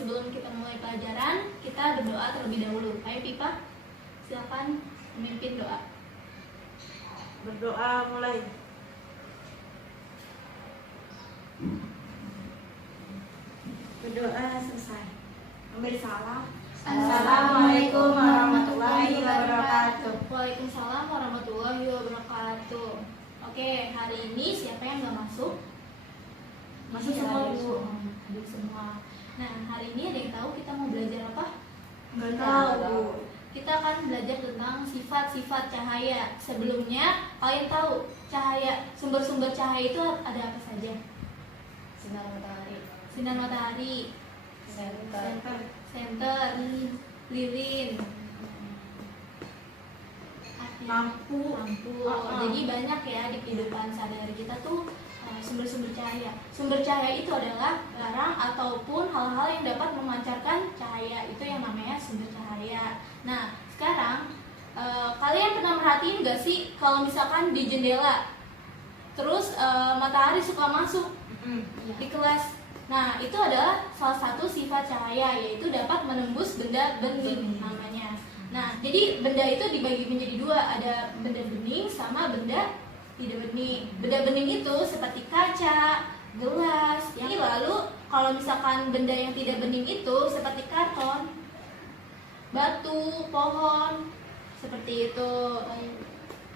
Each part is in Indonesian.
sebelum kita mulai pelajaran, kita berdoa terlebih dahulu. Ayo Pipa, silakan memimpin doa. Berdoa mulai. Berdoa selesai. Memberi salam. Assalamualaikum warahmatullahi wabarakatuh. Waalaikumsalam warahmatullahi wabarakatuh. Oke, hari ini siapa yang nggak masuk? Masuk semua, Bu. Hadir semua. Nah, hari ini ada yang tahu kita mau belajar apa? Nggak tahu. Kita akan belajar tentang sifat-sifat cahaya. Sebelumnya, kalian tahu cahaya, sumber-sumber cahaya itu ada apa saja? Sinar matahari, Sinar matahari, senter, lilin, Lampu. Jadi banyak ya di kehidupan sehari-hari kita tuh sumber-sumber cahaya. Sumber cahaya itu adalah barang ataupun hal-hal yang dapat memancarkan cahaya. Itu yang namanya sumber cahaya. Nah, sekarang kalian pernah merhatiin gak sih kalau misalkan di jendela terus matahari suka masuk di kelas? Nah, itu adalah salah satu sifat cahaya, yaitu dapat menembus benda bening namanya. Nah, jadi benda itu dibagi menjadi dua, ada benda bening sama benda tidak bening. Benda bening itu seperti kaca, gelas. Yang lalu kalau misalkan benda yang tidak bening itu seperti karton, batu, pohon, seperti itu.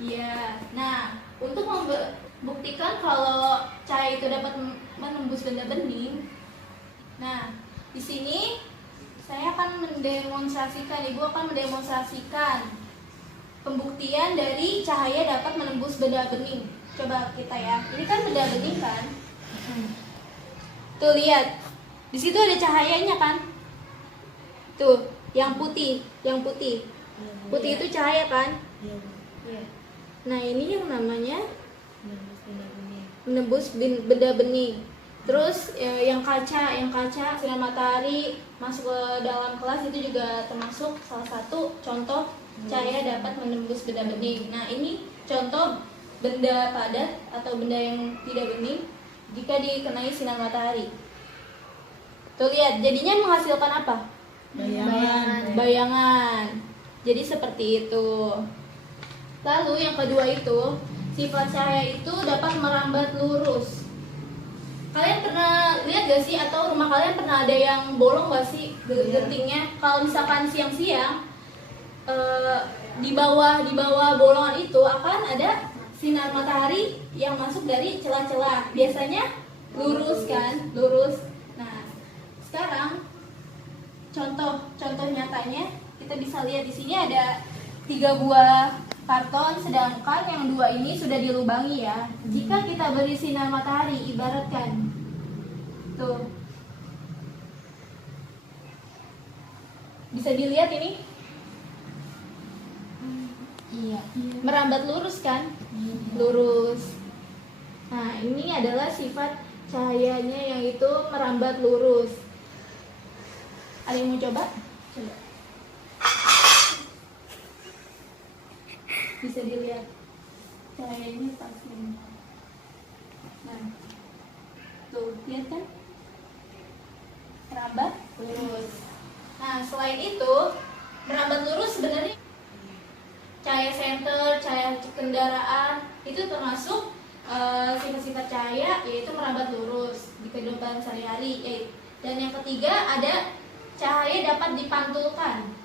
Iya. Nah, untuk membuktikan kalau cahaya itu dapat menembus benda bening. Nah, di sini saya akan mendemonstrasikan, Ibu akan mendemonstrasikan pembuktian dari cahaya dapat menembus benda bening. Coba kita ya. Ini kan benda bening kan? Tuh lihat. Di situ ada cahayanya kan? Tuh, yang putih, Putih itu cahaya kan? Iya. Nah, ini yang namanya menembus benda bening. Terus yang kaca sinar matahari masuk ke dalam kelas itu juga termasuk salah satu contoh cahaya dapat menembus benda bening. Nah, ini contoh benda padat atau benda yang tidak bening jika dikenai sinar matahari. Tuh lihat, jadinya menghasilkan apa? Bayangan. Jadi seperti itu. Lalu yang kedua itu, sifat cahaya itu dapat merambat lurus. Kalian pernah lihat gak sih, atau rumah kalian pernah ada yang bolong gak sih gentingnya? Kalau misalkan siang-siang di bawah bolongan itu akan ada sinar matahari yang masuk dari celah-celah. Biasanya lurus kan, lurus. Nah, sekarang contoh nyatanya kita bisa lihat di sini ada 3 buah karton, sedangkan yang 2 ini sudah dilubangi ya. Jika kita beri sinar matahari, ibaratkan tuh, bisa dilihat ini, iya, merambat lurus kan, lurus. Nah, ini adalah sifat cahayanya yang itu merambat lurus. Ada yang mau coba? Coba. Bisa dilihat cahayanya pasti. Nah, tuh lihat kan, merambat lurus. Nah, selain itu merambat lurus sebenarnya cahaya senter, cahaya kendaraan itu termasuk sifat-sifat cahaya, yaitu merambat lurus di kehidupan sehari-hari. Dan yang ketiga ada cahaya dapat dipantulkan.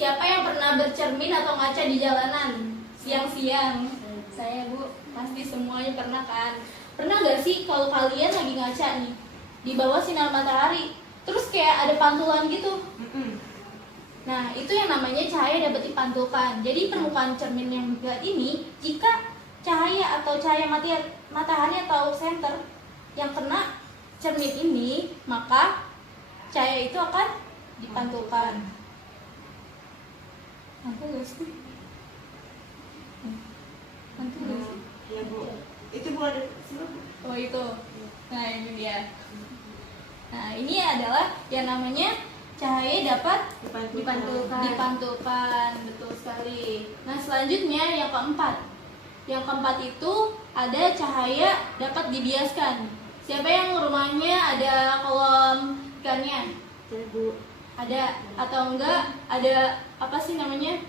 Siapa yang pernah bercermin atau ngaca di jalanan siang-siang? Saya, Bu, pasti semuanya pernah kan? Pernah gak sih kalau kalian lagi ngaca nih di bawah sinar matahari, terus kayak ada pantulan gitu? Nah, itu yang namanya cahaya dapat dipantulkan. Jadi permukaan cermin yang berat ini, jika cahaya atau cahaya matahari atau senter yang kena cermin ini, maka cahaya itu akan dipantulkan. Mantul gak sih? Mantul gak sih? Iya, Bu. Itu Bu ada sini. Oh, itu. Nah, ini dia. Nah, ini adalah yang namanya cahaya dapat dipantulkan. Betul sekali. Nah, selanjutnya yang keempat. Yang keempat itu ada cahaya dapat dibiaskan. Siapa yang rumahnya ada kolom ikan ikannya? Ada Bu. Ada atau enggak? Ada apa sih namanya?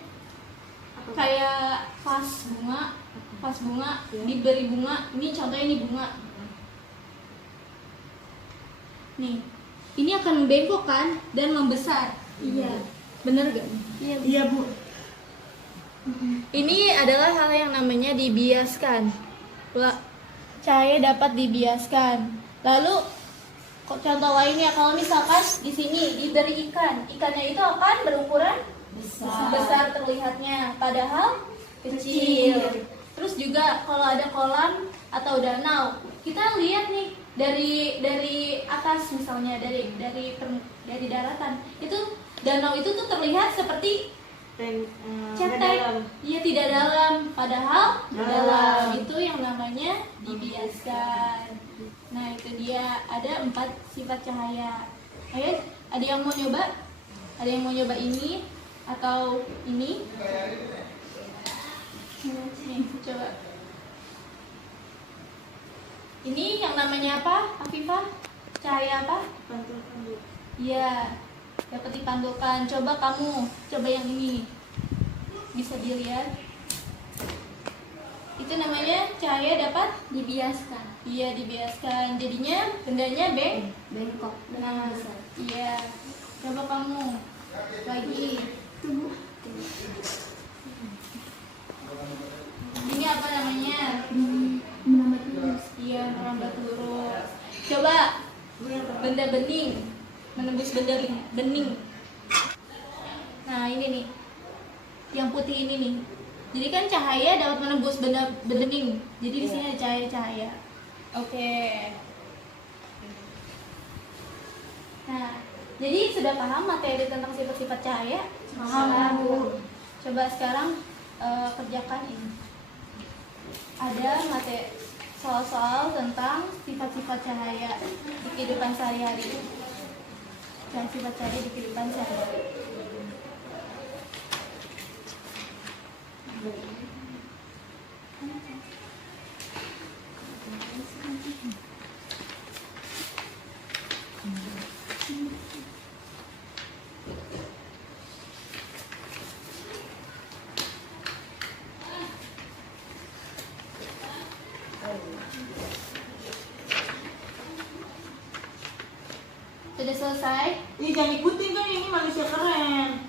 Apa? Kayak vas bunga diberi bunga. Ini contohnya ini bunga. Nih, ini akan membengkok kan dan membesar. Iya. Bener gak? Iya Bu. Ini adalah hal yang namanya dibiaskan. Cahaya dapat dibiaskan. Lalu contoh lainnya, kalau misalkan di sini diberi ikan, ikannya itu akan berukuran besar terlihatnya, padahal kecil. Terus juga kalau ada kolam atau danau, kita lihat nih dari atas misalnya dari daratan, itu danau itu tuh terlihat seperti cetek, iya tidak dalam, padahal dalam. Itu yang namanya dibiaskan. Nah itu dia, ada 4 sifat cahaya. Ayo, ada yang mau nyoba? Ada yang mau nyoba ini atau ini? Nih, coba. Ini yang namanya apa, Afifah? Cahaya apa? Pantulkan Bu. Iya, dapat dipantulkan. Coba kamu, coba yang ini. Bisa dilihat. Itu namanya cahaya dapat Dibiaskan. iya dibiaskan. Jadinya bendanya Bengkok. nah, iya. Coba kamu lagi. Ini apa namanya? Merambat lurus. Iya, merambat lurus. Coba benda bening menembus benda bening. Nah ini nih, yang putih ini nih. Jadi kan cahaya dapat menembus benda bening. Jadi di sini ada cahaya-cahaya. Oke. Nah, jadi sudah paham materi tentang sifat-sifat cahaya? Paham, Bu. Coba sekarang kerjakan ini. Ada materi soal-soal tentang sifat-sifat cahaya di kehidupan sehari-hari. Dan sifat cahaya di kehidupan sehari-hari. Sudah selesai? Ih, jangan ikutin kan, ini manusia keren.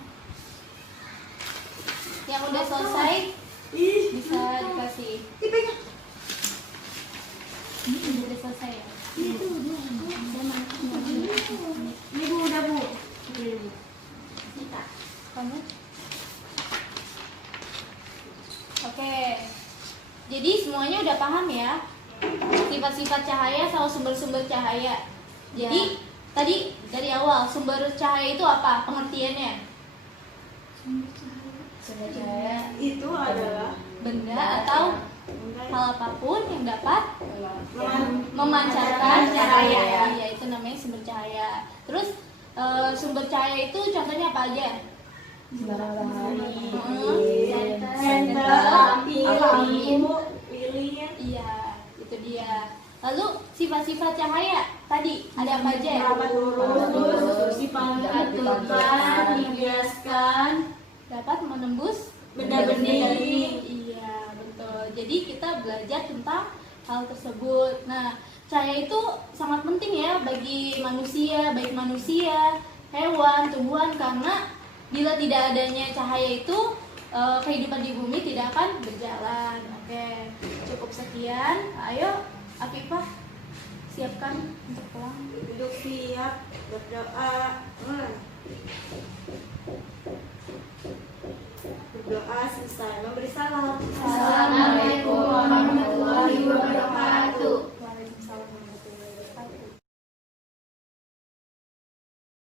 Yang udah selesai Ih, bisa dikasih. Ih, pegang. Sudah selesai ya? Itu Bu. Ini Bu, udah Bu. Iya, Bu. Kamu? Oke. Jadi semuanya udah paham ya? Sifat-sifat cahaya sama sumber-sumber cahaya. Jadi tadi dari awal sumber cahaya itu apa pengertiannya? Sumber cahaya Itu adalah Benda atau hal apapun yang dapat memancarkan Memancarkan cahaya. cahaya. Iya, itu namanya sumber cahaya. Terus sumber cahaya itu contohnya apa aja? matahari, senter, lampu, lilin, iya, itu dia. Lalu sifat-sifat cahaya tadi ada apa aja ya? merambat lurus, Dipantulkan, dibiaskan, dapat menembus benda bening. Iya, betul. Jadi kita belajar tentang hal tersebut. Nah, cahaya itu sangat penting ya bagi manusia, baik manusia, hewan, tumbuhan, karena bila tidak adanya cahaya itu kehidupan di bumi tidak akan berjalan. Oke, cukup sekian. Ayo, Afifah, siapkan untuk pulang. Duduk siap, berdoa. Berdoa selesai, memberi salam. Assalamualaikum warahmatullahi wabarakatuh.